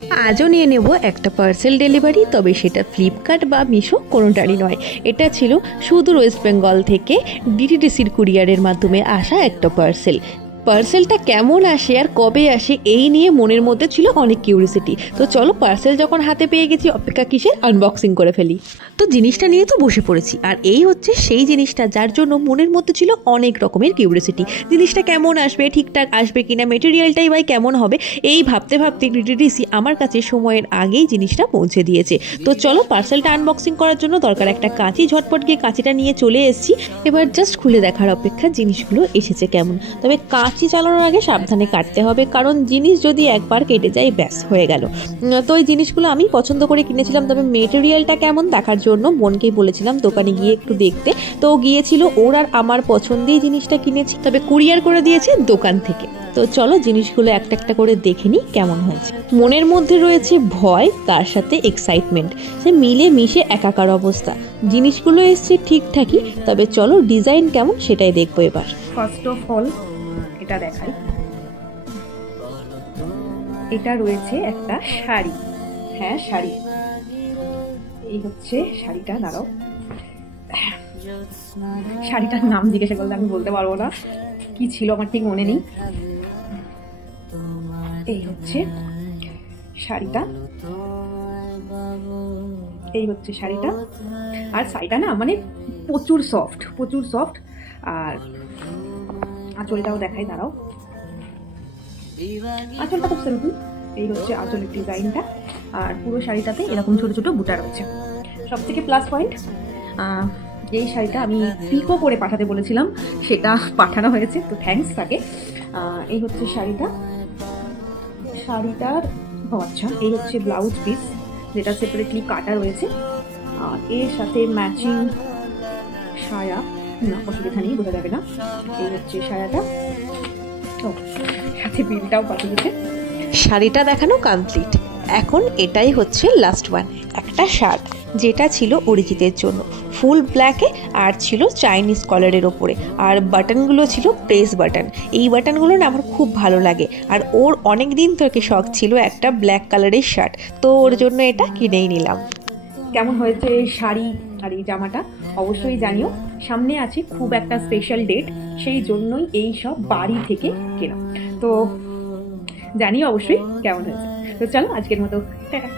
আজও নিয়ে নেব একটা পার্সেল ডেলিভারি, তবে সেটা ফ্লিপকার্ট বা মিশো কোনোটারই নয়। এটা ছিল সুদূর ওয়েস্ট বেঙ্গল থেকে ডিটিডিসির কুরিয়ারের মাধ্যমে আসা একটা পার্সেলটা কেমন আসে আর কবে আসে এই নিয়ে মনের মধ্যে ছিল অনেক কিউরিসিটি। তো চলো পার্সেল যখন হাতে পেয়ে গেছি অপেক্ষা কিসের, আনবক্সিং করে ফেলি। তো জিনিসটা নিয়ে তো বসে পড়েছি, আর এই হচ্ছে সেই জিনিসটা যার জন্য মনের মধ্যে ছিল অনেক রকমের কিউরিসিটি। জিনিসটা কেমন আসবে, ঠিকঠাক আসবে কিনা, মেটেরিয়ালটাই বা কেমন হবে, এই ভাবতে ভাবতে ডিটিডিসি আমার কাছে সময়ের আগেই জিনিসটা পৌঁছে দিয়েছে। তো চলো পার্সেলটা আনবক্সিং করার জন্য দরকার একটা কাঁচি, ঝটপট গিয়ে কাঁচিটা নিয়ে চলে এসেছি। এবার জাস্ট খুলে দেখার অপেক্ষা জিনিসগুলো এসেছে কেমন। তবে কাঁচি চালানোর আগে সাবধানে কাটতে হবে, কারণ জিনিস যদি একবার কেটে যায় ব্যাস হয়ে গেল। তো এই জিনিসগুলো আমি পছন্দ করে কিনেছিলাম, তবে মেটেরিয়ালটা কেমন দেখার জন্য বোনকেই বলেছিলাম দোকানে গিয়ে একটু দেখতে। তো গিয়েছিল, ওর আর আমার পছন্দেই জিনিসটা কিনেছি, তবে কুরিয়ার করে দিয়েছে দোকান থেকে। তো চলো জিনিসগুলো একটা একটা করে দেখে নিই কেমন হয়েছে। মনের মধ্যে রয়েছে ভয়, তার সাথে এক্সাইটমেন্ট, সে মিলে মিশে একাকার অবস্থা। জিনিসগুলো এসছে ঠিকঠাকই, তবে চলো ডিজাইন কেমন সেটাই দেখবো এবার। ফার্স্ট অফ অল এটা দেখাই, এটা রয়েছে একটা শাড়ি। হ্যাঁ শাড়ি, এই হচ্ছে শাড়িটা। দাঁড়াও, শাড়িটার নাম জিজ্ঞাসা করলে আমি বলতে পারবো না, কি ছিল আমার ঠিক মনে নেই। এই হচ্ছে শাড়িটা, এই হচ্ছে শাড়িটা। আর শাড়িটা না মানে প্রচুর সফট। আর আঁচলটাও দেখাই, দাঁড়াও। আঁচলটা খুব সিম্পল, এই হচ্ছে আঁচলের ডিজাইনটা। আর পুরো শাড়িটাতে এরকম ছোট ছোট বুটা রয়েছে। সব থেকে প্লাস পয়েন্ট, এই শাড়িটা আমি পিকো করে পাঠাতে বলেছিলাম, সেটা পাঠানো হয়েছে, তো থ্যাঙ্কস তাকে। এই হচ্ছে শাড়িটার আচ্ছা, এই হচ্ছে ব্লাউজ পিস, যেটা সেপারেটলি কাটা রয়েছে। আর এর সাথে ম্যাচিং সায়া, না অসুবিধা নেই, বোঝা যাবে না। এই হচ্ছে সায়াটা, সাথে বিলটাও পাঠিয়েছে। শাড়িটা দেখানো কমপ্লিট, এখন এটাই হচ্ছে লাস্ট ওয়ান। একটা শার্ট যেটা ছিল অরিজিতের জন্য, ফুল ব্ল্যাকে, আর ছিল চাইনিজ কলারের ওপরে, আর বাটনগুলো ছিল প্রেস বাটন। এই বাটনগুলো না আমার খুব ভালো লাগে, আর ওর অনেক দিন থেকে শখ ছিল একটা ব্ল্যাক কালারের শার্ট, তো ওর জন্য এটা কিনেই নিলাম। কেমন হয়েছে শাড়ি আর এই জামাটা অবশ্যই জানিও। সামনে আছে খুব একটা স্পেশাল ডেট, সেই জন্যই এই সব বাড়ি থেকে কেনা। তো জানিও অবশ্যই কেমন হয়েছে। তো চলো আজকের মতো টাটা।